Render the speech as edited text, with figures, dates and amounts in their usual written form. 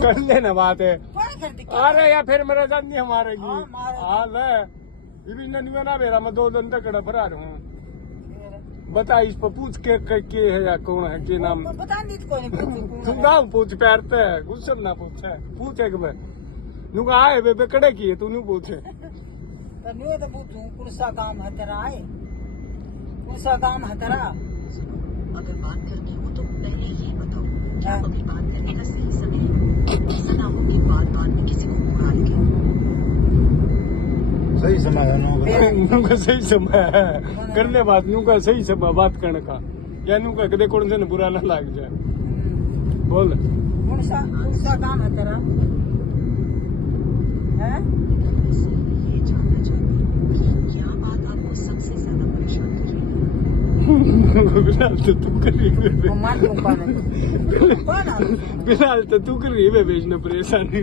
कर लेना बात है। कौन कर दी अरे या फिर मेरा जान नहीं हमारे हाँ, मारेगी। हाल है विभिन्न नहीं बना मेरा मैं 2 दिन तक भरा रहा हूँ। बता इस पर पूछ के है या कौन है के नाम पता नहीं कौन तू गाँव पूछ पैरते है गुस्से में ना पूछे पूछे कि मैं नुका आए बे कड़े की है तू नहीं पूछे न्यू तो पूछूं कौन सा काम है तेरा है कौन सा काम है तेरा अगर बात करनी हो तो पहले ये बताओ क्या हाँ। अभी बात करने का सही समय है? ऐसा ना हो कि बाद में किसी को बुरा लगे। सही समय है नो नुका सही समय है करने बात नुका सही समय बात करने का या नुका कदे कौन से बुरा ना लग जाए बोल कौन सा काम है तेरा है वैसे ये जानना चाहती हूँ कि क्या बात आपको सबसे ज्यादा परेशान कर रही है? बिलाल तो तू कर रही है मार दूं कौन है बिलाल तो तू कर रही है बेचने परेशानी